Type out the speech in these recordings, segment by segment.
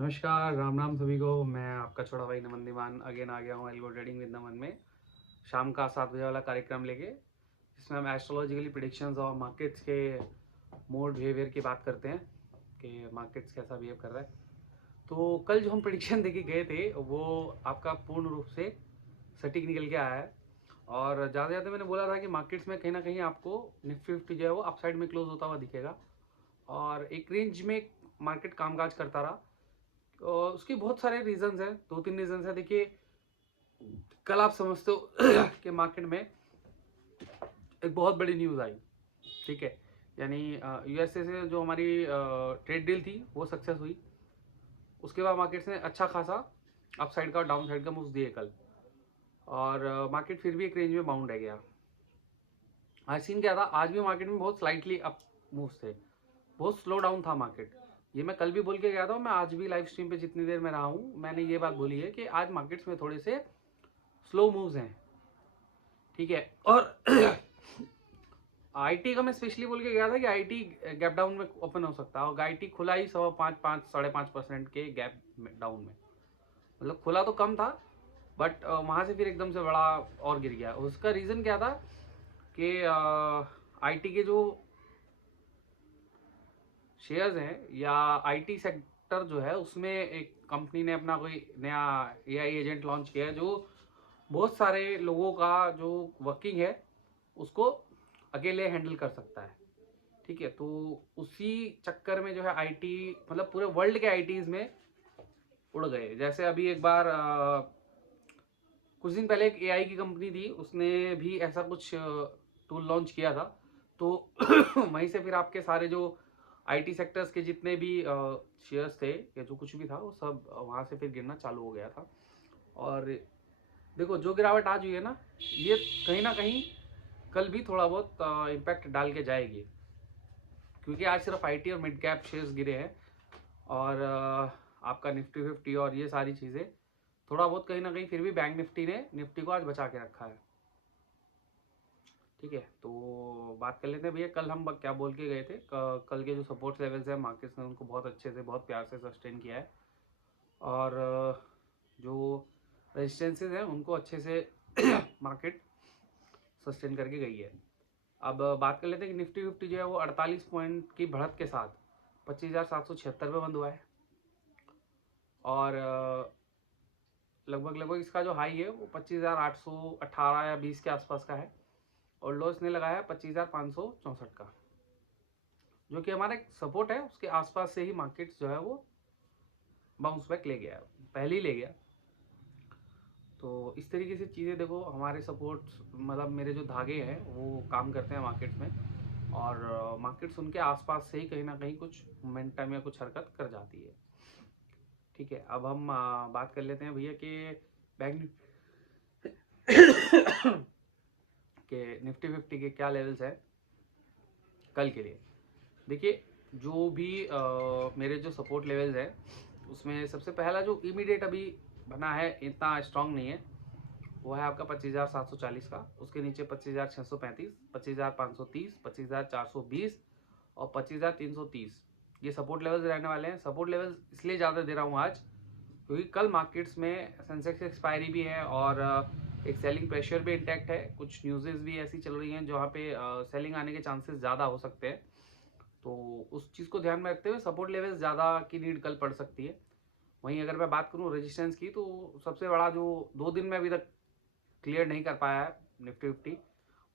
नमस्कार, राम राम सभी को। मैं आपका छोटा भाई नमन दीवान अगेन आ गया हूँ एल्गो ट्रेडिंग विद नमन में शाम का 7 बजे वाला कार्यक्रम लेके, जिसमें हम एस्ट्रोलॉजिकली प्रिडिक्शंस और मार्केट्स के मोड बिहेवियर की बात करते हैं कि मार्केट्स कैसा बिहेव कर रहा है। तो कल जो हम प्रिडिक्शन देके गए थे वो आपका पूर्ण रूप से सटीक निकल के आया है। और ज़्यादा मैंने बोला था कि मार्केट्स में कहीं ना कहीं आपको निफ्टी 50 जो है वो अपसाइड में क्लोज होता हुआ दिखेगा और एक रेंज में मार्केट कामकाज करता रहा। और उसके बहुत सारे रीजंस हैं, 2-3 रीजंस हैं। देखिए, कल आप समझते हो कि मार्केट में एक बहुत बड़ी न्यूज़ आई, ठीक है। यानी यूएसए से जो हमारी ट्रेड डील थी वो सक्सेस हुई। उसके बाद मार्केट्स ने अच्छा खासा अपसाइड का और डाउन साइड का मूव दिए कल, और मार्केट फिर भी एक रेंज में बाउंड है गया। आज सीन क्या था, आज भी मार्केट में बहुत स्लाइटली अप मूव्स थे, बहुत स्लो डाउन था मार्केट। ये मैं कल भी बोल के गया था, मैं आज भी लाइव स्ट्रीम पे जितनी देर में रहा हूँ मैंने ये बात बोली है कि आज मार्केट्स में थोड़े से स्लो मूव्स हैं, ठीक है। और आईटी का मैं स्पेशली बोल के गया था कि आईटी गैप डाउन में ओपन हो सकता है, और आईटी खुला ही 5.5-5.5% के गैप डाउन में, मतलब खुला तो कम था बट वहां से फिर एकदम से बड़ा और गिर गया। उसका रीजन क्या था कि आईटी के जो शेयर्स हैं या आईटी सेक्टर जो है उसमें एक कंपनी ने अपना कोई नया एआई एजेंट लॉन्च किया है जो बहुत सारे लोगों का जो वर्किंग है उसको अकेले हैंडल कर सकता है, ठीक है। तो उसी चक्कर में जो है आईटी, मतलब पूरे वर्ल्ड के आईटीज में उड़ गए। जैसे अभी एक बार कुछ दिन पहले एक एआई की कंपनी थी, उसने भी ऐसा कुछ टूल लॉन्च किया था। तो वहीं से फिर आपके सारे जो आईटी सेक्टर्स के जितने भी शेयर्स थे या जो कुछ भी था वो सब वहां से फिर गिरना चालू हो गया था। और देखो, जो गिरावट आज हुई है ना, ये कहीं ना कहीं कल भी थोड़ा बहुत इम्पैक्ट डाल के जाएगी, क्योंकि आज सिर्फ आईटी और मिड कैप शेयर्स गिरे हैं और आपका निफ्टी 50 और ये सारी चीज़ें थोड़ा बहुत कहीं ना कहीं फिर भी बैंक निफ्टी ने निफ्टी को आज बचा के रखा है, ठीक है। तो बात कर लेते हैं भैया, कल हम क्या बोल के गए थे। कल के जो सपोर्ट लेवल्स हैं मार्केट्स ने उनको बहुत अच्छे से बहुत प्यार से सस्टेन किया है, और जो रेजिस्टेंसेज हैं उनको अच्छे से मार्केट सस्टेन करके गई है। अब बात कर लेते हैं कि निफ्टी 50 जो है वो 48 पॉइंट की बढ़त के साथ 25,776 पे बंद हुआ है, और लगभग लगभग इसका जो हाई है वो 25,818 या 20 के आसपास का है, और लो इसने लगाया है 25,564 का, जो कि हमारा एक सपोर्ट है। उसके आसपास से ही मार्केट्स जो है वो बाउंस बैक ले गया, पहले ही ले गया। तो इस तरीके से चीज़ें देखो, हमारे सपोर्ट्स मतलब मेरे जो धागे हैं वो काम करते हैं मार्केट्स में, और मार्केट्स उनके आसपास से ही कहीं ना कहीं कुछ मोमेंटम या कुछ हरकत कर जाती है, ठीक है। अब हम बात कर लेते हैं भैया कि बैंक के निफ्टी 50 के क्या लेवल्स हैं कल के लिए। देखिए, जो भी मेरे जो सपोर्ट लेवल्स हैं उसमें सबसे पहला जो इमीडिएट अभी बना है, इतना स्ट्रांग नहीं है, वो है आपका 25,740 का। उसके नीचे 25,635, 25,530, 25,420 और 25,330 ये सपोर्ट लेवल्स रहने वाले हैं। सपोर्ट लेवल्स इसलिए ज़्यादा दे रहा हूँ आज क्योंकि कल मार्केट्स में सेंसेक्स एक्सपायरी भी है और एक सेलिंग प्रेशर भी इंटैक्ट है। कुछ न्यूज़ेस भी ऐसी चल रही हैं जहाँ पे सेलिंग आने के चांसेस ज़्यादा हो सकते हैं। तो उस चीज़ को ध्यान में रखते हुए सपोर्ट लेवल्स ज़्यादा की नीड कल पड़ सकती है। वहीं अगर मैं बात करूँ रेजिस्टेंस की, तो सबसे बड़ा जो 2 दिन में अभी तक क्लियर नहीं कर पाया है निफ्टी 50,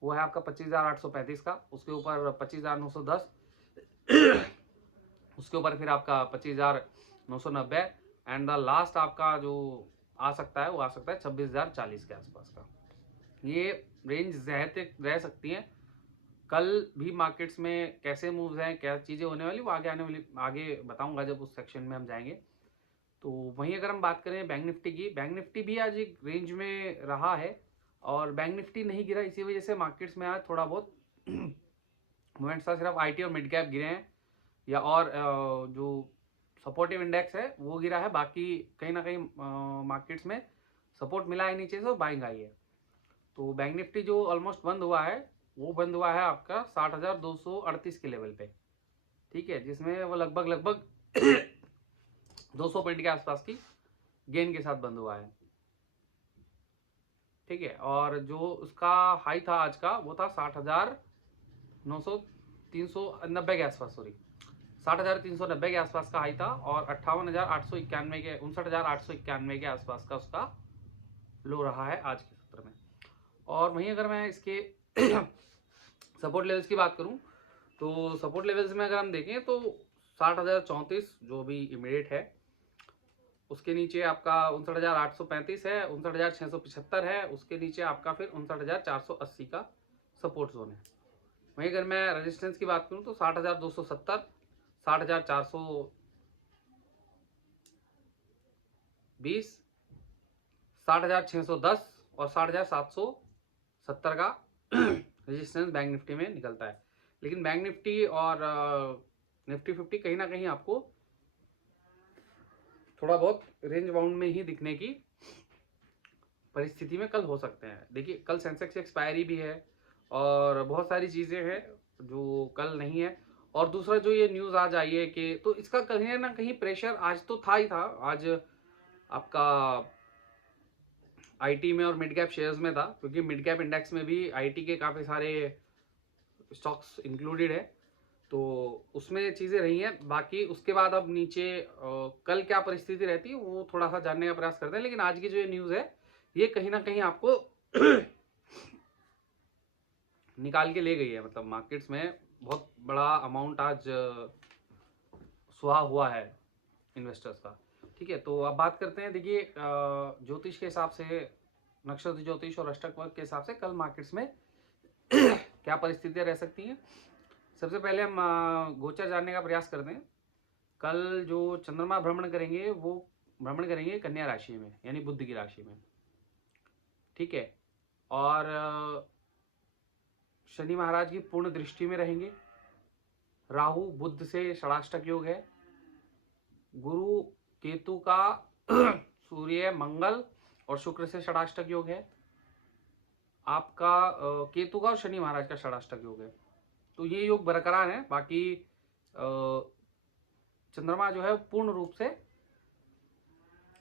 वो है आपका 25,835 का। उसके ऊपर 25,910, उसके ऊपर फिर आपका 25,990, एंड द लास्ट आपका जो आ सकता है वो आ सकता है 26,040 के आसपास का। ये रेंज रह सकती हैं। कल भी मार्केट्स में कैसे मूव्स हैं, क्या चीज़ें होने वाली, वो आगे बताऊंगा जब उस सेक्शन में हम जाएंगे। तो वहीं अगर हम बात करें बैंक निफ्टी की, बैंक निफ्टी भी आज एक रेंज में रहा है और बैंक निफ्टी नहीं गिरा, इसी वजह से मार्केट्स में आज थोड़ा बहुत मूवमेंट्स था। सिर्फ आईटी और मिड कैप गिरे हैं, या और जो सपोर्टिव इंडेक्स है वो गिरा है। बाकी कहीं ना कहीं मार्केट्स में सपोर्ट मिला है नीचे से और बाइंग आई है। तो बैंक निफ्टी जो ऑलमोस्ट बंद हुआ है वो बंद हुआ है आपका 60,238 के लेवल पे, ठीक है, जिसमें वो लगभग लगभग 200 पॉइंट के आसपास की गेन के साथ बंद हुआ है। ठीक है, और जो उसका हाई था आज का वो था 60,390 के आसपास, सॉरी 60,390 के आसपास का हाई था, और 58,891 के 59,891 के आसपास का उसका लो रहा है आज के सत्र में। और वहीं अगर मैं इसके सपोर्ट लेवल्स की बात करूं तो सपोर्ट लेवल्स में अगर हम देखें तो 60,034 जो भी इमीडिएट है, उसके नीचे आपका 59,835 है, 59,675 है, उसके नीचे आपका फिर 59,480 का सपोर्ट जोन है। वहीं अगर मैं रेजिस्टेंस की बात करूं तो 60,270, 60,420, 60,610 और 60,770 का रेजिस्टेंस बैंक निफ्टी में निकलता है। लेकिन बैंक निफ्टी और निफ्टी 50 कहीं ना कहीं आपको थोड़ा बहुत रेंज बाउंड में ही दिखने की परिस्थिति में कल हो सकते हैं। देखिए कल सेंसेक्स एक्सपायरी भी है और बहुत सारी चीजें हैं जो कल नहीं है। और दूसरा जो ये न्यूज आज आई है कि तो इसका कहीं ना कहीं प्रेशर आज तो था ही था, आज आपका आईटी में और मिड कैप शेयर्स में था, क्योंकि मिड कैप इंडेक्स में भी आईटी के काफी सारे स्टॉक्स इंक्लूडेड है, तो उसमें चीजें रही हैं। बाकी उसके बाद अब नीचे कल क्या परिस्थिति रहती है वो थोड़ा सा जानने का प्रयास करते हैं। लेकिन आज की जो ये न्यूज है ये कहीं ना कहीं आपको निकाल के ले गई है, मतलब मार्केट्स में बहुत बड़ा अमाउंट आज सुहा हुआ है इन्वेस्टर्स का। ठीक है, तो अब बात करते हैं। देखिए ज्योतिष के हिसाब से, नक्षत्र ज्योतिष और अष्टक वर्ग के हिसाब से कल मार्केट्स में क्या परिस्थितियां रह सकती हैं। सबसे पहले हम गोचर जानने का प्रयास करते हैं। कल जो चंद्रमा भ्रमण करेंगे वो भ्रमण करेंगे कन्या राशि में, यानी बुध की राशि में। ठीक है, और शनि महाराज की पूर्ण दृष्टि में रहेंगे। राहु बुध से षडाष्टक योग है। गुरु केतु का सूर्य मंगल और शुक्र से षडाष्टक योग है। आपका केतु का और शनि महाराज का षडाष्टक योग है, तो ये योग बरकरार है। बाकी चंद्रमा जो है पूर्ण रूप से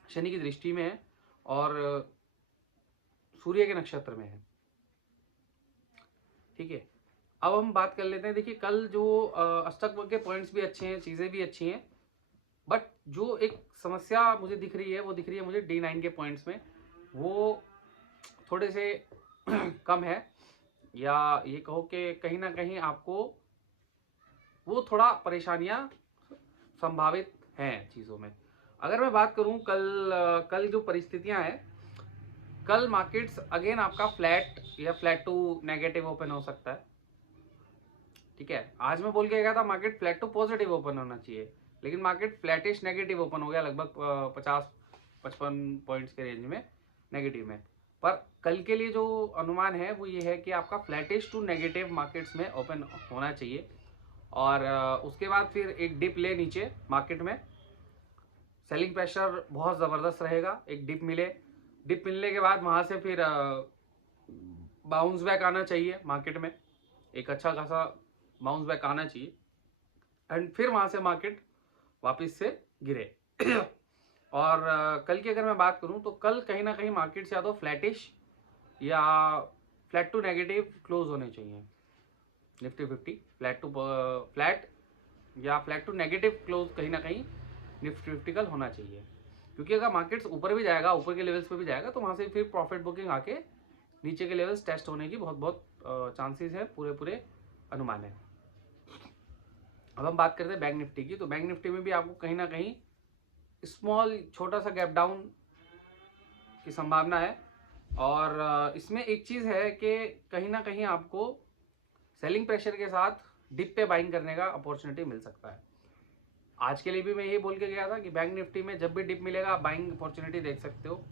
शनि की दृष्टि में है और सूर्य के नक्षत्र में है। ठीक है, अब हम बात कर लेते हैं। देखिए कल जो अष्टक वर्ग के पॉइंट्स भी अच्छे हैं, चीजें भी अच्छी हैं, बट जो एक समस्या मुझे दिख रही है वो दिख रही है मुझे D9 के पॉइंट्स में, वो थोड़े से कम है, या ये कहो कि कहीं ना कहीं आपको वो थोड़ा परेशानियां संभावित हैं चीज़ों में। अगर मैं बात करूं कल जो परिस्थितियां हैं, कल मार्केट्स अगेन आपका फ्लैट या फ्लैट टू नेगेटिव ओपन हो सकता है। ठीक है, आज मैं बोल के गया था market flat to positive open होना चाहिए, लेकिन मार्केट फ्लैटिश नेगेटिव ओपन हो गया, लगभग 50-55 पॉइंट्स के रेंज में नेगेटिव में। पर कल के लिए जो अनुमान है वो ये है कि आपका फ्लैटिश टू नेगेटिव मार्केट्स में ओपन होना चाहिए, और उसके बाद फिर एक डिप ले नीचे मार्केट में। सेलिंग प्रेशर बहुत ज़बरदस्त रहेगा, एक डिप मिले, डिप मिलने के बाद वहाँ से फिर बाउंस बैक आना चाहिए मार्केट में, एक अच्छा खासा बाउंस बैक आना चाहिए, एंड फिर वहाँ से मार्केट वापस से गिरे। और कल की अगर मैं बात करूँ तो कल कहीं ना कहीं मार्केट से या तो फ्लैटिश या फ्लैट टू नेगेटिव क्लोज होने चाहिए। निफ्टी 50 फ्लैट या फ्लैट टू नेगेटिव क्लोज कहीं ना कहीं निफ्टी 50 कल होना चाहिए, क्योंकि अगर मार्केट्स ऊपर भी जाएगा, ऊपर के लेवल्स पे भी जाएगा, तो वहाँ से फिर प्रॉफिट बुकिंग आके नीचे के लेवल्स टेस्ट होने की बहुत चांसेस है, पूरे अनुमान है। अब हम बात करते हैं बैंक निफ्टी की। तो बैंक निफ्टी में भी आपको कहीं ना कहीं स्मॉल छोटा सा गैप डाउन की संभावना है, और इसमें एक चीज़ है कि कहीं ना कहीं आपको सेलिंग प्रेशर के साथ डिप पे बाइंग करने का अपॉर्चुनिटी मिल सकता है। आज के लिए भी मैं ये बोल के गया था कि बैंक निफ्टी में जब भी डिप मिलेगा आप बाइंग अपॉर्चुनिटी देख सकते हो,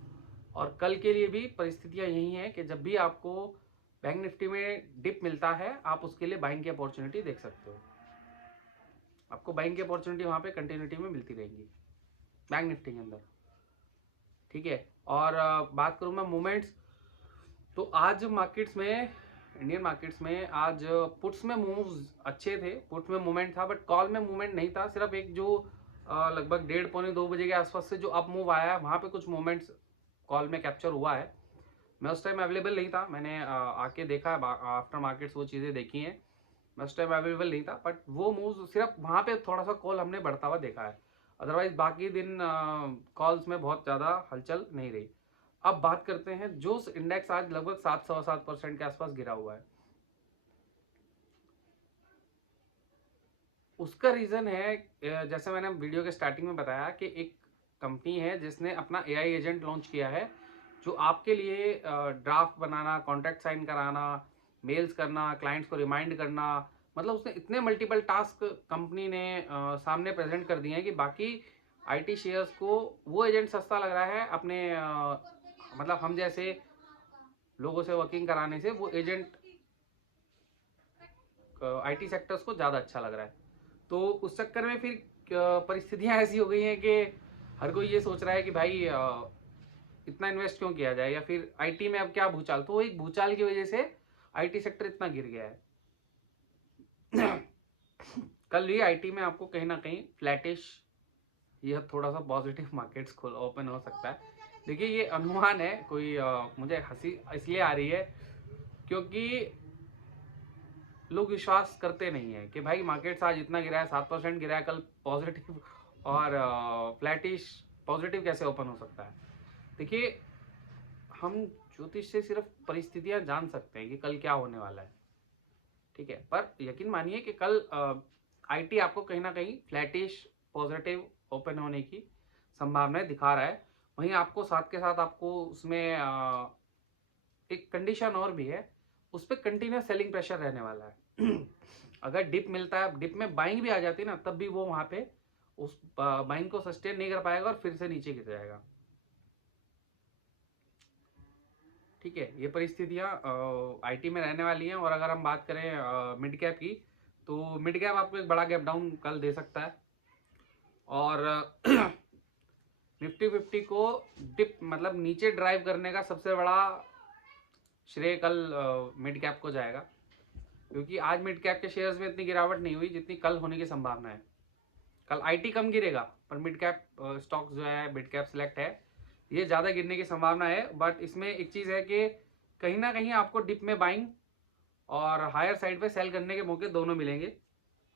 और कल के लिए भी परिस्थितियां यही हैं कि जब भी आपको बैंक निफ्टी में डिप मिलता है आप उसके लिए बाइंग की अपॉर्चुनिटी देख सकते हो। आपको बाइंग की अपॉर्चुनिटी वहाँ पे कंटिन्यूटी में मिलती रहेंगी बैंक निफ्टी के अंदर। ठीक है, और बात करूँ मैं मूवमेंट्स, तो आज मार्केट्स में, इंडियन मार्केट्स में आज पुट्स में मूव्स अच्छे थे, पुट्स में मूवमेंट था, बट कॉल में मूवमेंट नहीं था। सिर्फ एक जो लगभग 1:30-2 बजे के आसपास से जो अप मूव आया है वहाँ पे कुछ मोमेंट्स कॉल में कैप्चर हुआ है। मैं उस टाइम अवेलेबल नहीं था, मैंने आके देखा आफ्टर मार्केट्स वो चीज़ें देखी हैं। मैं उस टाइम अवेलेबल नहीं था, बट वो मूव सिर्फ वहाँ पे थोड़ा सा कॉल हमने बढ़ता हुआ देखा है। अदरवाइज बाकी दिन कॉल्स में बहुत ज़्यादा हलचल नहीं रही। अब बात करते हैं, जोस इंडेक्स आज लगभग 7-7% के आसपास गिरा हुआ है। उसका रीज़न है, जैसे मैंने वीडियो के स्टार्टिंग में बताया कि एक कंपनी है जिसने अपना एआई एजेंट लॉन्च किया है, जो आपके लिए ड्राफ्ट बनाना, कॉन्ट्रैक्ट साइन कराना, मेल्स करना, क्लाइंट्स को रिमाइंड करना, मतलब उसने इतने मल्टीपल टास्क कंपनी ने सामने प्रेजेंट कर दिए हैं कि बाकी आईटी शेयर्स को वो एजेंट सस्ता लग रहा है अपने मतलब हम जैसे लोगों से वर्किंग कराने से वो एजेंट आईटी सेक्टर्स को ज़्यादा अच्छा लग रहा है। तो उस चक्कर में फिर परिस्थितियां ऐसी हो गई हैं कि हर कोई ये सोच रहा है कि भाई इतना इन्वेस्ट क्यों किया जाए, या फिर आईटी में अब क्या भूचाल, तो एक भूचाल की वजह से आईटी सेक्टर इतना गिर गया है। कल भी आईटी में आपको कहीं ना कहीं फ्लैटिश यह थोड़ा सा पॉजिटिव मार्केट्स खोल ओपन हो सकता है। देखिए ये अनुमान है, कोई मुझे हंसी इसलिए आ रही है क्योंकि लोग विश्वास करते नहीं है कि भाई मार्केट्स आज इतना गिरा है, 7% गिरा है, कल पॉजिटिव और फ्लैटिश पॉजिटिव कैसे ओपन हो सकता है। देखिए हम ज्योतिष से सिर्फ परिस्थितियां जान सकते हैं कि कल क्या होने वाला है, ठीक है, पर यकीन मानिए कि कल आईटी आपको कहीं ना कहीं फ्लैटिश पॉजिटिव ओपन होने की संभावनाएं दिखा रहा है। वहीं आपको साथ के साथ आपको उसमें एक कंडीशन और भी है, उस पर कंटिन्यूस सेलिंग प्रेशर रहने वाला है। अगर डिप मिलता है, डिप में बाइंग भी आ जाती है ना, तब भी वो वहां पे उस बाइंग को सस्टेन नहीं कर पाएगा और फिर से नीचे गिर जाएगा। ठीक है, ये परिस्थितियां आईटी में रहने वाली हैं। और अगर हम बात करें मिड कैप की, तो मिड कैप आपको एक बड़ा गैप डाउन कल दे सकता है। और निफ्टी 50 को डिप मतलब नीचे ड्राइव करने का सबसे बड़ा श्रेय कल मिड कैप को जाएगा, क्योंकि आज मिड कैप के शेयर्स में इतनी गिरावट नहीं हुई जितनी कल होने की संभावना है। कल आईटी कम गिरेगा, पर मिड कैप स्टॉक जो है, मिड कैप सिलेक्ट है, ये ज़्यादा गिरने की संभावना है। बट इसमें एक चीज़ है कि कहीं ना कहीं आपको डिप में बाइंग और हायर साइड पे सेल करने के मौके दोनों मिलेंगे।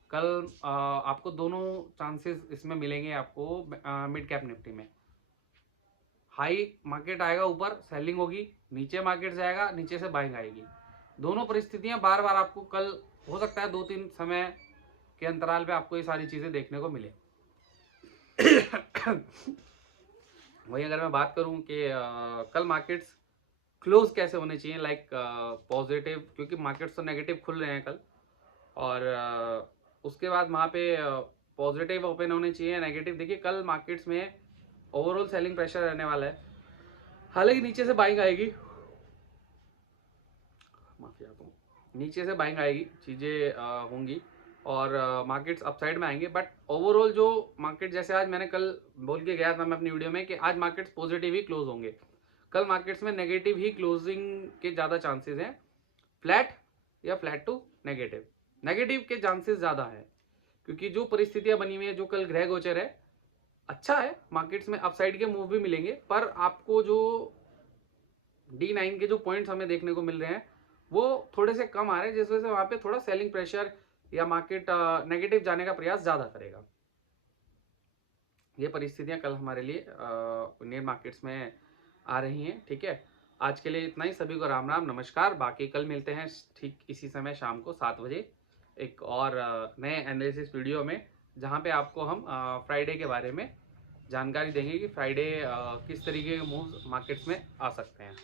कल आपको दोनों चांसेस इसमें मिलेंगे आपको मिड कैप निफ्टी में। हाई मार्केट आएगा, ऊपर सेलिंग होगी, नीचे मार्केट जाएगा, नीचे से बाइंग आएगी। दोनों परिस्थितियां बार बार आपको कल हो सकता है 2-3 समय के अंतराल पे आपको ये सारी चीज़ें देखने को मिले। वही अगर मैं बात करूं कि कल मार्केट्स क्लोज कैसे होने चाहिए, लाइक पॉजिटिव, क्योंकि मार्केट्स तो नेगेटिव खुल रहे हैं कल, और उसके बाद वहाँ पे पॉजिटिव ओपन होने चाहिए, नेगेटिव। देखिए कल मार्केट्स में ओवरऑल सेलिंग प्रेशर रहने वाला है, हालांकि नीचे से बाइंग आएगी, माफी आता हूँ, नीचे से बाइंग आएगी, चीज़ें होंगी और मार्केट्स अपसाइड में आएंगे। बट ओवरऑल जो मार्केट, जैसे आज मैंने कल बोल के गया था मैं अपनी वीडियो में कि आज मार्केट्स पॉजिटिव ही क्लोज होंगे, कल मार्केट्स में नेगेटिव ही क्लोजिंग के ज़्यादा चांसेस हैं, फ्लैट या फ्लैट टू नेगेटिव। नेगेटिव के चांसेस ज़्यादा है क्योंकि जो परिस्थितियां बनी हुई है, जो कल ग्रह गोचर है, अच्छा है, मार्केट्स में अपसाइड के मूव भी मिलेंगे, पर आपको जो D9 के जो पॉइंट्स हमें देखने को मिल रहे हैं वो थोड़े से कम आ रहे हैं, जिस वजह से वहां पे थोड़ा सेलिंग प्रेशर या मार्केट नेगेटिव जाने का प्रयास ज़्यादा करेगा। ये परिस्थितियां कल हमारे लिए इंडियन मार्केट्स में आ रही हैं। ठीक है, आज के लिए इतना ही, सभी को राम राम नमस्कार। बाकी कल मिलते हैं ठीक इसी समय शाम को 7 बजे एक और नए एनालिसिस वीडियो में, जहां पे आपको हम फ्राइडे के बारे में जानकारी देंगे कि फ्राइडे किस तरीके के मूव्स मार्केट्स में आ सकते हैं।